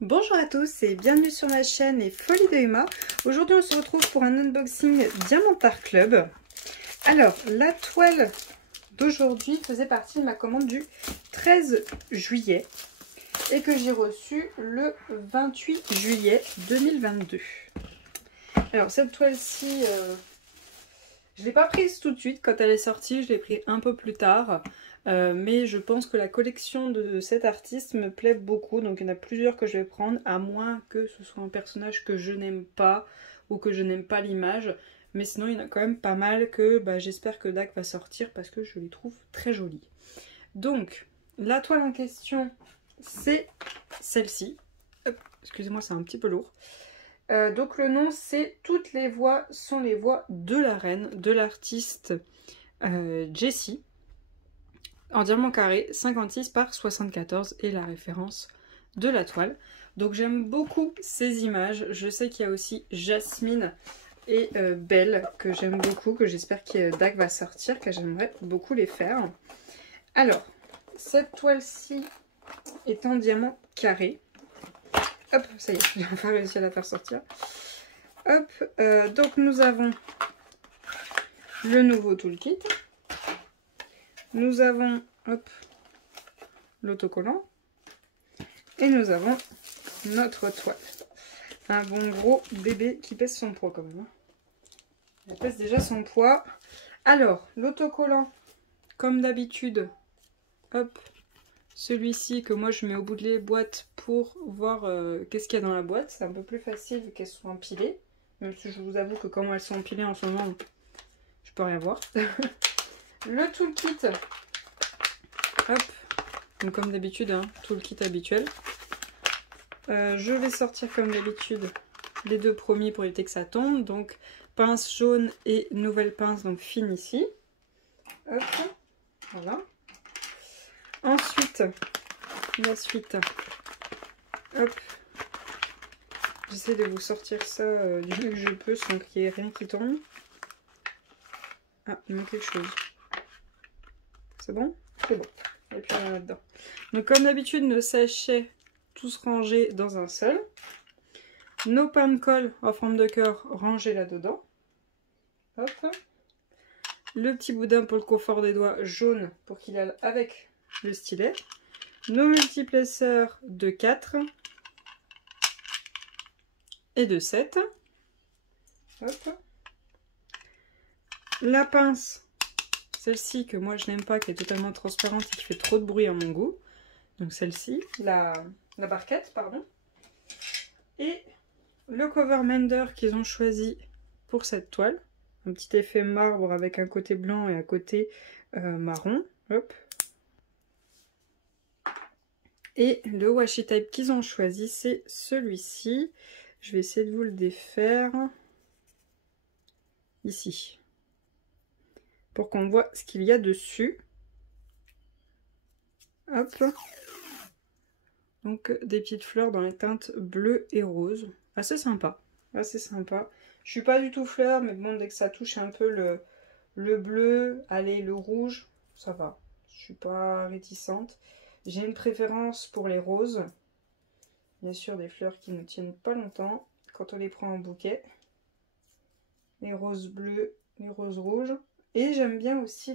Bonjour à tous et bienvenue sur ma chaîne Les Folies de Emma. Aujourd'hui on se retrouve pour un unboxing Diamantart Club. Alors la toile d'aujourd'hui faisait partie de ma commande du 13 juillet et que j'ai reçue le 28 juillet 2022. Alors cette toile-ci, je ne l'ai pas prise tout de suite quand elle est sortie, je l'ai prise un peu plus tard. Mais je pense que la collection de cet artiste me plaît beaucoup, donc il y en a plusieurs que je vais prendre, à moins que ce soit un personnage que je n'aime pas ou que je n'aime pas l'image. Mais sinon il y en a quand même pas mal que j'espère que Dak va sortir parce que je les trouve très jolies. Donc la toile en question c'est celle-ci. Excusez-moi, c'est un petit peu lourd. Donc le nom c'est Toutes les voix sont les voix de la reine, de l'artiste Jessie. En diamant carré, 56 par 74 est la référence de la toile. Donc j'aime beaucoup ces images. Je sais qu'il y a aussi Jasmine et Belle que j'aime beaucoup, que j'espère que Dak va sortir, que j'aimerais beaucoup les faire. Alors, cette toile-ci est en diamant carré. Hop, ça y est, j'ai enfin réussi à la faire sortir. Hop, donc nous avons le nouveau toolkit. Nous avons l'autocollant et nous avons notre toile. Un bon gros bébé qui pèse son poids quand même. Elle pèse déjà son poids. Alors, l'autocollant, comme d'habitude, hop, celui-ci que moi je mets au bout de les boîtes pour voir qu'est-ce qu'il y a dans la boîte. C'est un peu plus facile vu qu'elles sont empilées. Même si je vous avoue que comment elles sont empilées en ce moment, je peux rien voir. Le toolkit, hop, donc comme d'habitude, hein, toolkit habituel. Je vais sortir comme d'habitude les deux premiers pour éviter que ça tombe. Donc pince jaune et nouvelle pince donc fine ici. Hop, voilà. Ensuite, la suite. Hop, j'essaie de vous sortir ça du mieux que je peux sans qu'il y ait rien qui tombe. Ah, il manque quelque chose. C'est bon? C'est bon. Et puis rien là-dedans. Donc comme d'habitude, nos sachets tous rangés dans un seul. Nos pains de colle en forme de cœur rangés là-dedans. Hop. Le petit boudin pour le confort des doigts jaune pour qu'il aille avec le stylet. Nos multiplaceurs de 4 et de 7. Hop. La pince. Celle-ci que moi je n'aime pas, qui est totalement transparente et qui fait trop de bruit à mon goût. Donc celle-ci, la barquette, pardon. Et le cover mender qu'ils ont choisi pour cette toile. Un petit effet marbre avec un côté blanc et un côté marron. Hop. Et le washi tape qu'ils ont choisi, c'est celui-ci. Je vais essayer de vous le défaire. Ici. Pour qu'on voit ce qu'il y a dessus. Hop. Donc des petites fleurs dans les teintes bleues et roses. Assez sympa. Assez sympa. Je suis pas du tout fleur, mais bon, dès que ça touche un peu le bleu, allez, le rouge, ça va. Je suis pas réticente. J'ai une préférence pour les roses. Bien sûr, des fleurs qui ne tiennent pas longtemps quand on les prend en bouquet. Les roses bleues, les roses rouges. Et j'aime bien aussi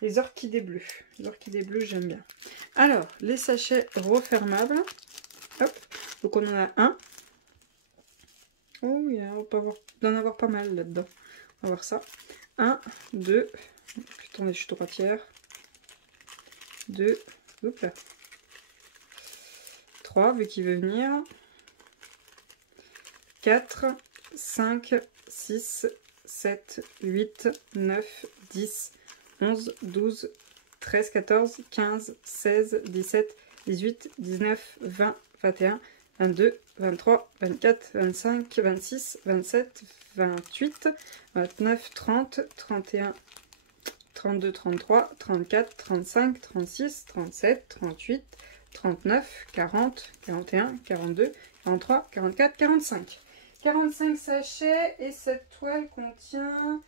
les orchidées bleues. Les orchidées bleues, j'aime bien. Alors, les sachets refermables. Hop. Donc, on en a un. Oh, il va d'en avoir pas mal là-dedans. On va voir ça. 1, 2. Attendez, je suis droitière. 2. Hop là. 3, vu qu'il veut venir. 4, 5, 6, 7, 8, 9, 10, 11, 12, 13, 14, 15, 16, 17, 18, 19, 20, 21, 22, 23, 24, 25, 26, 27, 28, 29, 30, 31, 32, 33, 34, 35, 36, 37, 38, 39, 40, 41, 42, 43, 44, 45. 45 sachets et cette toile contient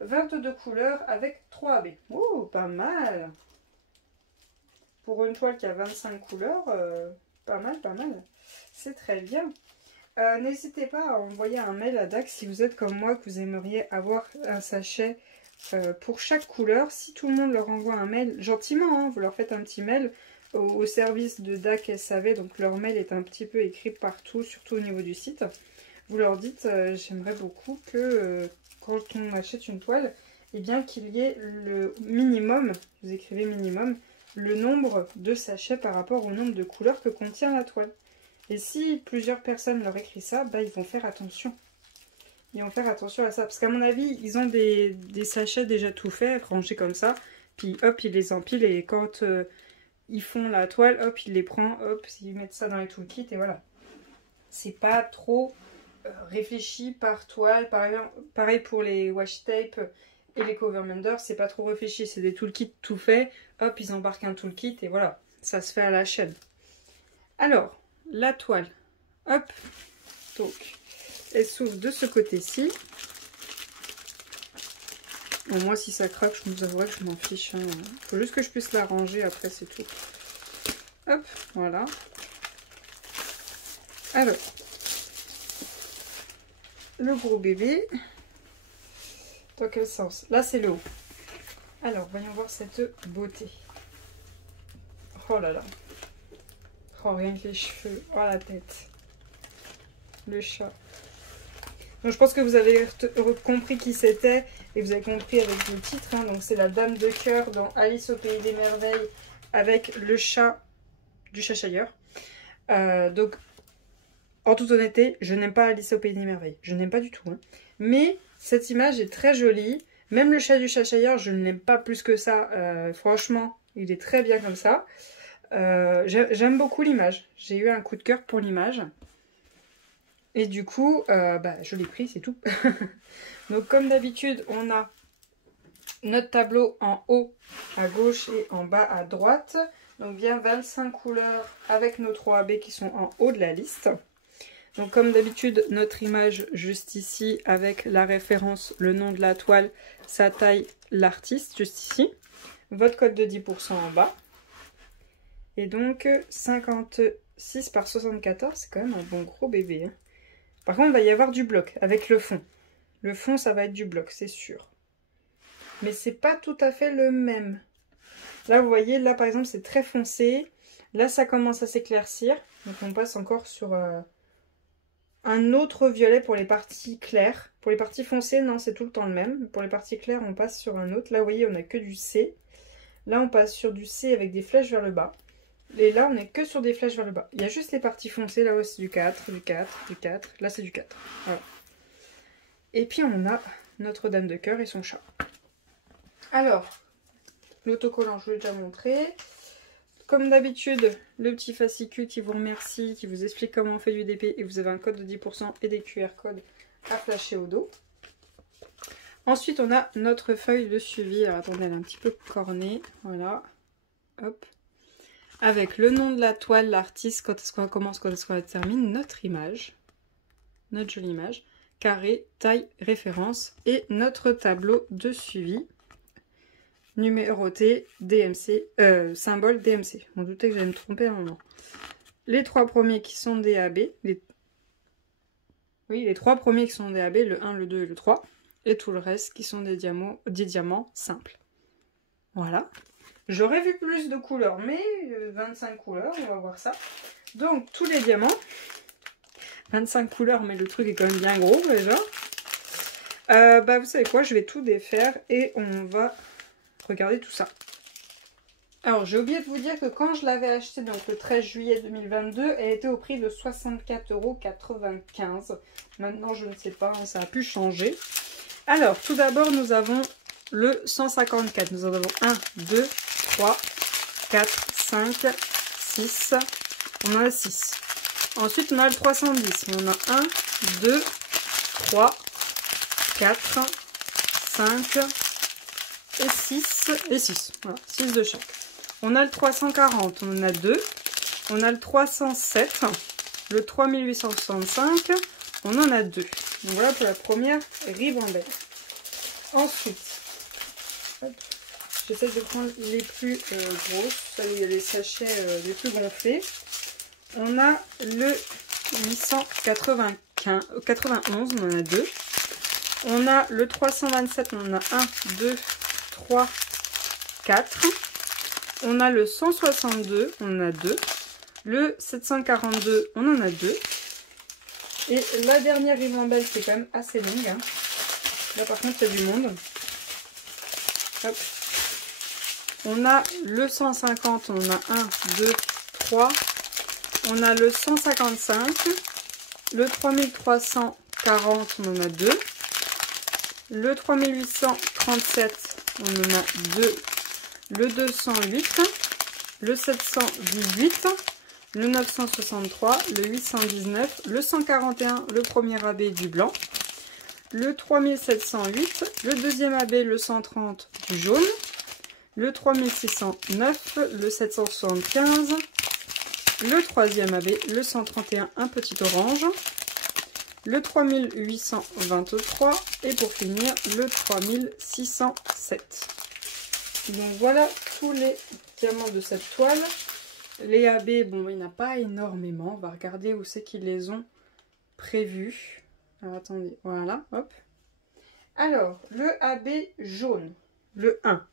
22 couleurs avec 3 AB. Oh, pas mal! pour une toile qui a 25 couleurs, pas mal, pas mal. C'est très bien. N'hésitez pas à envoyer un mail à Dax si vous êtes comme moi, que vous aimeriez avoir un sachet pour chaque couleur. Si tout le monde leur envoie un mail, gentiment, hein, vous leur faites un petit mail au service de DAC SAV, donc leur mail est un petit peu écrit partout, surtout au niveau du site. Vous leur dites, j'aimerais beaucoup que quand on achète une toile, eh bien qu'il y ait le minimum, vous écrivez minimum, le nombre de sachets par rapport au nombre de couleurs que contient la toile. Et si plusieurs personnes leur écrivent ça, bah, ils vont faire attention. Ils vont faire attention à ça. Parce qu'à mon avis, ils ont des sachets déjà tout faits, rangés comme ça. Puis hop, ils les empilent et quand ils font la toile, hop, ils les prennent, hop, ils mettent ça dans les toolkits et voilà. C'est pas trop réfléchi par toile. Pareil pour les washi tape et les cover menders, c'est pas trop réfléchi. C'est des toolkits tout faits. Hop, ils embarquent un toolkit et voilà. Ça se fait à la chaîne. Alors, la toile, hop, donc, elle s'ouvre de ce côté-ci. Bon, moi, si ça craque, je vous avouerai que je m'en fiche. Hein. Faut juste que je puisse la ranger, après, c'est tout. Hop, voilà. Alors, le gros bébé. Dans quel sens? Là, c'est le haut. Alors, voyons voir cette beauté. Oh là là. Oh, rien que les cheveux. Oh, la tête. Le chat. Donc, je pense que vous avez compris qui c'était. Et vous avez compris avec le titre. Hein. Donc, c'est la Dame de Cœur dans Alice au Pays des Merveilles. Avec le chat du Cheshire. Donc, en toute honnêteté, je n'aime pas Alice au Pays des Merveilles. Je n'aime pas du tout. Hein. Mais cette image est très jolie. Même le chat du Cheshire, je ne l'aime pas plus que ça. Franchement, il est très bien comme ça. J'aime beaucoup l'image. J'ai eu un coup de cœur pour l'image. Et du coup, je l'ai pris, c'est tout. Donc comme d'habitude, on a notre tableau en haut à gauche et en bas à droite. Donc bien 25 couleurs avec nos 3 AB qui sont en haut de la liste. Donc comme d'habitude, notre image juste ici avec la référence, le nom de la toile, sa taille, l'artiste juste ici. Votre code de 10% en bas. Et donc 56 par 74, c'est quand même un bon gros bébé. Hein. Par contre, il va y avoir du bloc avec le fond. Le fond, ça va être du bloc, c'est sûr. Mais c'est pas tout à fait le même. Là, vous voyez, là par exemple, c'est très foncé. Là, ça commence à s'éclaircir. Donc on passe encore sur un autre violet pour les parties claires. Pour les parties foncées, non, c'est tout le temps le même. Pour les parties claires, on passe sur un autre. Là, vous voyez, on n'a que du C. Là, on passe sur du C avec des flèches vers le bas. Et là, on n'est que sur des flèches vers le bas. Il y a juste les parties foncées. Là, c'est du 4, du 4, du 4. Là, c'est du 4. Voilà. Et puis, on a notre Dame de Cœur et son chat. Alors, l'autocollant, je vous l'ai déjà montré. Comme d'habitude, le petit fascicule qui vous remercie, qui vous explique comment on fait du DP. Et vous avez un code de 10% et des QR codes à flasher au dos. Ensuite, on a notre feuille de suivi. Alors, attendez, elle est un petit peu cornée. Voilà. Hop. Avec le nom de la toile, l'artiste, quand est-ce qu'on commence, quand est-ce qu'on termine, notre image, notre jolie image, carré, taille, référence et notre tableau de suivi, numéroté, DMC, symbole DMC. On doutait que j'allais me tromper à un moment. Les 3 premiers qui sont DAB, les 3 premiers qui sont DAB, le 1, le 2 et le 3, et tout le reste qui sont des diamants simples. Voilà. J'aurais vu plus de couleurs, mais 25 couleurs, on va voir ça. Donc, tous les diamants. 25 couleurs, mais le truc est quand même bien gros, déjà. Vous savez quoi, je vais tout défaire et on va regarder tout ça. Alors, j'ai oublié de vous dire que quand je l'avais acheté, donc le 13 juillet 2022, elle était au prix de 64,95 €. Maintenant, je ne sais pas, ça a pu changer. Alors, tout d'abord, nous avons le 154. Nous en avons 1, 2, 3, 4, 5, 6. On en a 6. Ensuite, on a le 310. On en a 1, 2, 3, 4, 5 et 6. Et 6. Voilà, 6 de chaque. On a le 340. On en a 2. On a le 307. Le 3865. On en a 2. Donc voilà pour la première ribambelle. Ensuite, j'essaie de prendre les plus grosses. Là, il y a les sachets les plus gonflés. On a le 891, on en a 2. On a le 327, on en a 1, 2, 3, 4. On a le 162, on en a 2. Le 742, on en a 2. Et la dernière ribambelle, c'est quand même assez longue. Hein. Là, par contre, il y a du monde. Hop. On a le 150, on en a 1, 2, 3. On a le 155. Le 3340, on en a 2. Le 3837, on en a 2. Le 208. Le 718. Le 963. Le 819. Le 141, le premier AB du blanc. Le 3708. Le deuxième AB, le 130 du jaune. Le 3609. Le 775. Le troisième AB, le 131, un petit orange. Le 3823 et pour finir le 3607. Donc voilà tous les diamants de cette toile. Les AB, bon, il n'y en a pas énormément. On va regarder où c'est qu'ils les ont prévus. Alors attendez, voilà, hop. Alors, le AB jaune, le 1.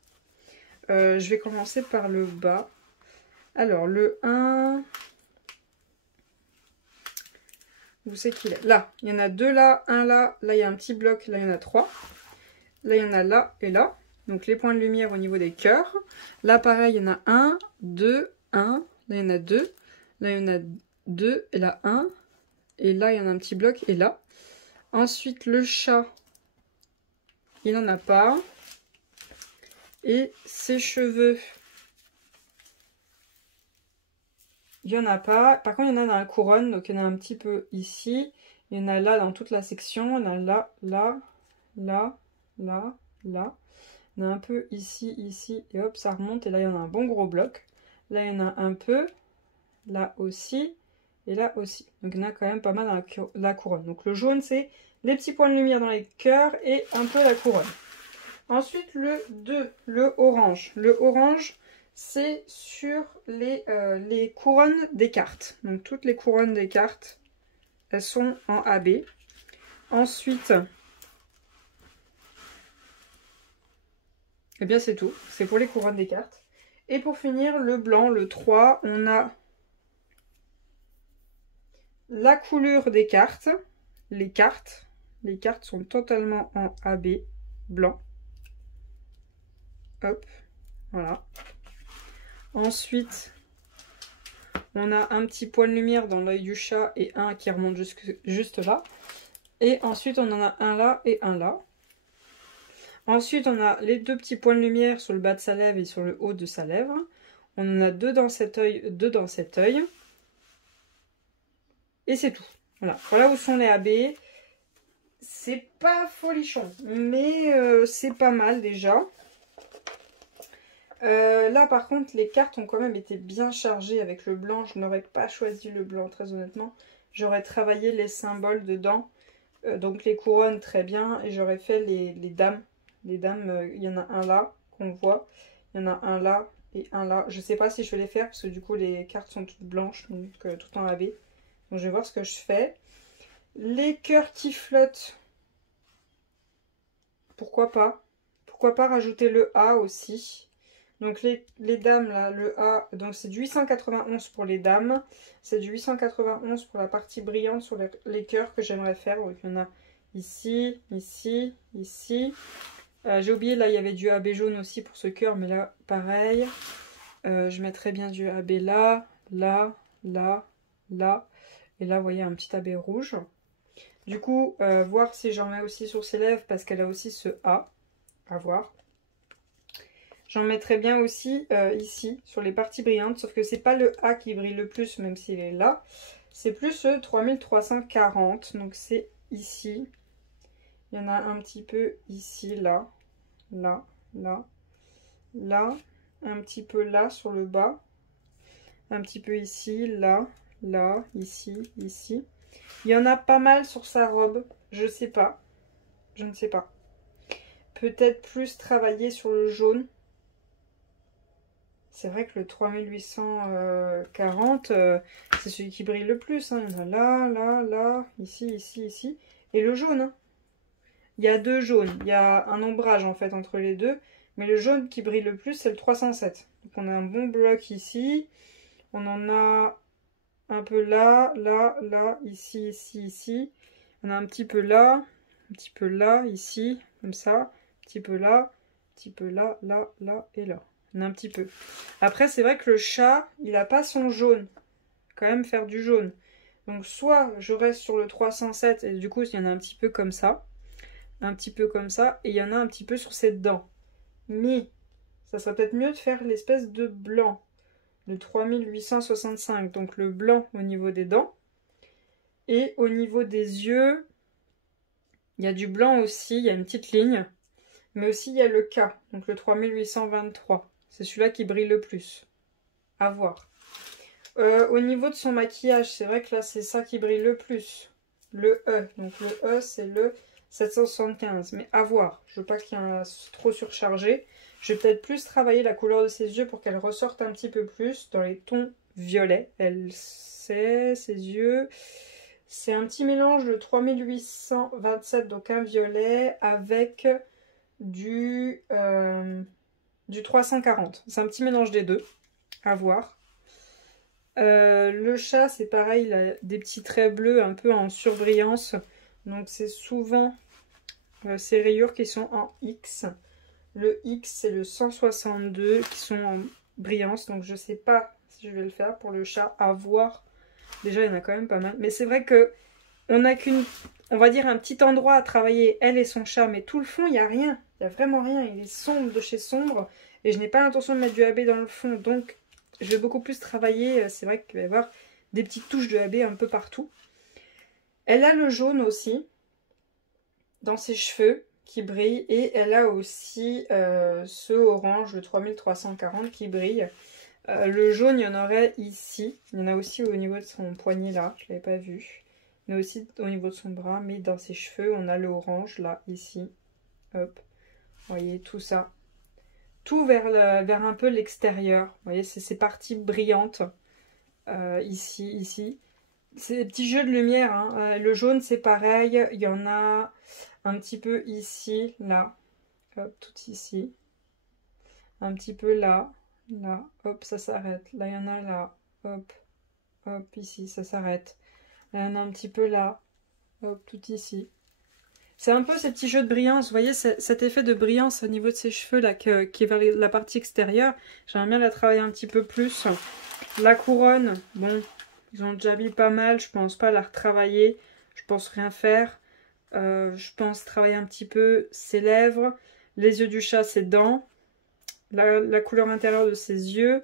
Je vais commencer par le bas. Alors, le 1... Où c'est qu'il est? Là, il y en a 2 là, 1 là. Là, il y a un petit bloc. Là, il y en a 3. Là, il y en a là et là. Donc, les points de lumière au niveau des cœurs. Là, pareil, il y en a 1, 2, 1. Là, il y en a 2. Là, il y en a 2. Et là, 1. Et là, il y en a un petit bloc. Et là. Ensuite, le chat, il n'en a pas. Et ses cheveux... Il n'y en a pas. Par contre, il y en a dans la couronne. Donc, il y en a un petit peu ici. Il y en a là dans toute la section. Il y en a là, là, là, là, là. Il y en a un peu ici, ici. Et hop, ça remonte. Et là, il y en a un bon gros bloc. Là, il y en a un peu. Là aussi. Et là aussi. Donc, il y en a quand même pas mal dans la couronne. Donc, le jaune, c'est les petits points de lumière dans les cœurs et un peu la couronne. Ensuite, le 2, le orange. Le orange... c'est sur les couronnes des cartes. Donc toutes les couronnes des cartes, elles sont en AB. Ensuite, eh bien c'est tout. C'est pour les couronnes des cartes. Et pour finir, le blanc, le 3, on a la couleur des cartes. Les cartes sont totalement en AB blanc. Hop, voilà. Ensuite, on a un petit point de lumière dans l'œil du chat et un qui remonte juste là. Et ensuite, on en a un là et un là. Ensuite, on a les 2 petits points de lumière sur le bas de sa lèvre et sur le haut de sa lèvre. On en a 2 dans cet œil, 2 dans cet œil. Et c'est tout. Voilà. Voilà où sont les AB. C'est pas folichon, mais c'est pas mal déjà. Là par contre les cartes ont quand même été bien chargées avec le blanc. Je n'aurais pas choisi le blanc très honnêtement. J'aurais travaillé les symboles dedans. Donc les couronnes très bien. Et j'aurais fait les dames. Les dames, il y en a un là qu'on voit. Il y en a un là et un là. Je sais pas si je vais les faire parce que du coup les cartes sont toutes blanches. Donc tout en AB. Donc je vais voir ce que je fais. Les cœurs qui flottent. Pourquoi pas? Pourquoi pas rajouter le A aussi? Donc les dames là, le A, donc c'est du 891 pour les dames. C'est du 891 pour la partie brillante sur les cœurs que j'aimerais faire. Donc il y en a ici, ici, ici. J'ai oublié, là il y avait du AB jaune aussi pour ce cœur, mais là pareil. Je mettrais bien du AB là, là, là, là. Et là vous voyez un petit AB rouge. Du coup, voir si j'en mets aussi sur ses lèvres parce qu'elle a aussi ce A. À voir. J'en mettrais bien aussi ici, sur les parties brillantes. Sauf que c'est pas le A qui brille le plus, même s'il est là. C'est plus 3340. Donc c'est ici. Il y en a un petit peu ici, là. Là, là. Là. Un petit peu là, sur le bas. Un petit peu ici, là. Là, ici, ici. Il y en a pas mal sur sa robe. Je sais pas. Je ne sais pas. Peut-être plus travailler sur le jaune. C'est vrai que le 3840, c'est celui qui brille le plus. Hein. Il y en a là, là, là, ici, ici, ici. Et le jaune. Hein. Il y a deux jaunes. Il y a un ombrage en fait entre les deux. Mais le jaune qui brille le plus, c'est le 307. Donc on a un bon bloc ici. On en a un peu là, là, là, ici, ici, ici. On a un petit peu là, un petit peu là, ici, comme ça. Un petit peu là, un petit peu là, là, là et là. On a un petit peu. Après, c'est vrai que le chat, il n'a pas son jaune. Quand même faire du jaune. Donc soit je reste sur le 307 et du coup, il y en a un petit peu comme ça. Un petit peu comme ça. Et il y en a un petit peu sur ses dents. Mais ça serait peut-être mieux de faire l'espèce de blanc. Le 3865. Donc le blanc au niveau des dents. Et au niveau des yeux, il y a du blanc aussi. Il y a une petite ligne. Mais aussi il y a le K. Donc le 3823. C'est celui-là qui brille le plus. À voir. Au niveau de son maquillage, c'est vrai que là, c'est ça qui brille le plus. Le E. Donc le E, c'est le 775. Mais à voir. Je veux pas qu'il y ait un trop surchargé. Je vais peut-être plus travailler la couleur de ses yeux pour qu'elle ressorte un petit peu plus dans les tons violets. Elle sait, ses yeux. C'est un petit mélange de 3827, donc un violet, avec du 340. C'est un petit mélange des deux. À voir. Le chat, c'est pareil, il a des petits traits bleus un peu en surbrillance. Donc c'est souvent ces rayures qui sont en X. Le X, c'est le 162 qui sont en brillance. Donc je sais pas si je vais le faire pour le chat. À voir. Déjà, il y en a quand même pas mal. Mais c'est vrai que on n'a qu'une, on va dire, un petit endroit à travailler, elle et son chat. Mais tout le fond, il n'y a rien. Il n'y a vraiment rien. Il est sombre de chez sombre. Et je n'ai pas l'intention de mettre du AB dans le fond. Donc je vais beaucoup plus travailler. C'est vrai qu'il va y avoir des petites touches de AB un peu partout. Elle a le jaune aussi dans ses cheveux qui brille. Et elle a aussi ce orange, le 3340 qui brille. Le jaune, il y en aurait ici. Il y en a aussi au niveau de son poignet là. Je ne l'avais pas vu. Il y en a aussi au niveau de son bras. Mais dans ses cheveux, on a le orange là, ici. Hop. Vous voyez, tout ça. Tout vers un peu l'extérieur. Vous voyez, c'est ces parties brillantes. Ici, ici. C'est des petits jeux de lumière. Hein. Le jaune, c'est pareil. Il y en a un petit peu ici, là. Hop, tout ici. Un petit peu là. Là. Hop, ça s'arrête. Là, il y en a là. Hop. Hop, ici, ça s'arrête. Là, il y en a un petit peu là. Hop, tout ici. C'est un peu ces petits jeux de brillance, vous voyez, cet effet de brillance au niveau de ses cheveux là, qui est vers la partie extérieure. J'aimerais bien la travailler un petit peu plus. La couronne, bon, ils ont déjà mis pas mal, je pense pas la retravailler, je pense rien faire. Je pense travailler un petit peu ses lèvres, les yeux du chat, ses dents, la couleur intérieure de ses yeux.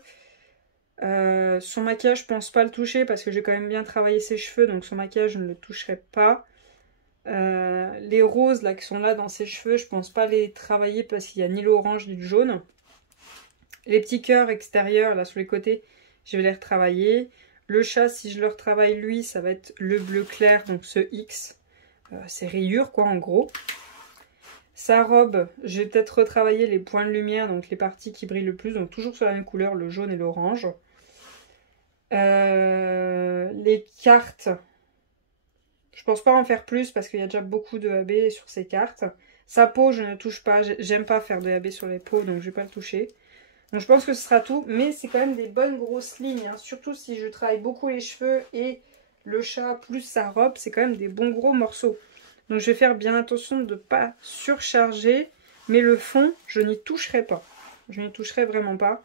Son maquillage, je pense pas le toucher parce que j'ai quand même bien travaillé ses cheveux, donc son maquillage, je ne le toucherai pas. Les roses là qui sont là dans ses cheveux, je pense pas les travailler parce qu'il n'y a ni l'orange ni le jaune. Les petits cœurs extérieurs là sur les côtés, je vais les retravailler. Le chat, si je le retravaille lui, ça va être le bleu clair, donc ce X. Ses rayures quoi en gros. Sa robe, je vais peut-être retravailler les points de lumière, donc les parties qui brillent le plus, donc toujours sur la même couleur, le jaune et l'orange. Les cartes, je pense pas en faire plus parce qu'il y a déjà beaucoup de AB sur ces cartes. Sa peau, je ne touche pas. J'aime pas faire de AB sur les peaux, donc je vais pas le toucher. Donc je pense que ce sera tout. Mais c'est quand même des bonnes grosses lignes. Hein. Surtout si je travaille beaucoup les cheveux et le chat plus sa robe. C'est quand même des bons gros morceaux. Donc je vais faire bien attention de ne pas surcharger. Mais le fond, je n'y toucherai pas. Je n'y toucherai vraiment pas.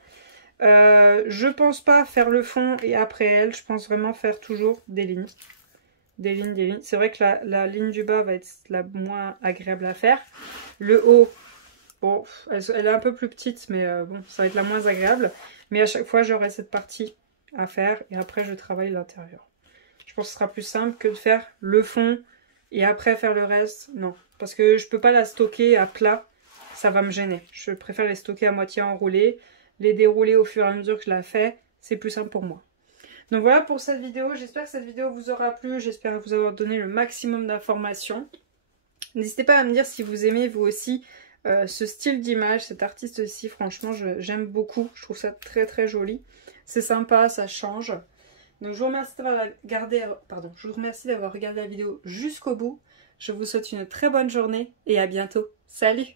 Je pense pas faire le fond et après elle. Je pense vraiment faire toujours des lignes. Des lignes. C'est vrai que la ligne du bas va être la moins agréable à faire. Le haut, bon, elle est un peu plus petite, mais bon, ça va être la moins agréable. Mais à chaque fois, j'aurai cette partie à faire et après, je travaille l'intérieur. Je pense que ce sera plus simple que de faire le fond et après faire le reste. Non, parce que je peux pas la stocker à plat, ça va me gêner. Je préfère les stocker à moitié enroulées, les dérouler au fur et à mesure que je la fais. C'est plus simple pour moi. Donc voilà pour cette vidéo, j'espère que cette vidéo vous aura plu, j'espère vous avoir donné le maximum d'informations. N'hésitez pas à me dire si vous aimez vous aussi ce style d'image, cet artiste-ci, franchement, j'aime beaucoup. Je trouve ça très très joli. C'est sympa, ça change. Donc je vous remercie d'avoir regardé la vidéo jusqu'au bout. Je vous souhaite une très bonne journée et à bientôt. Salut!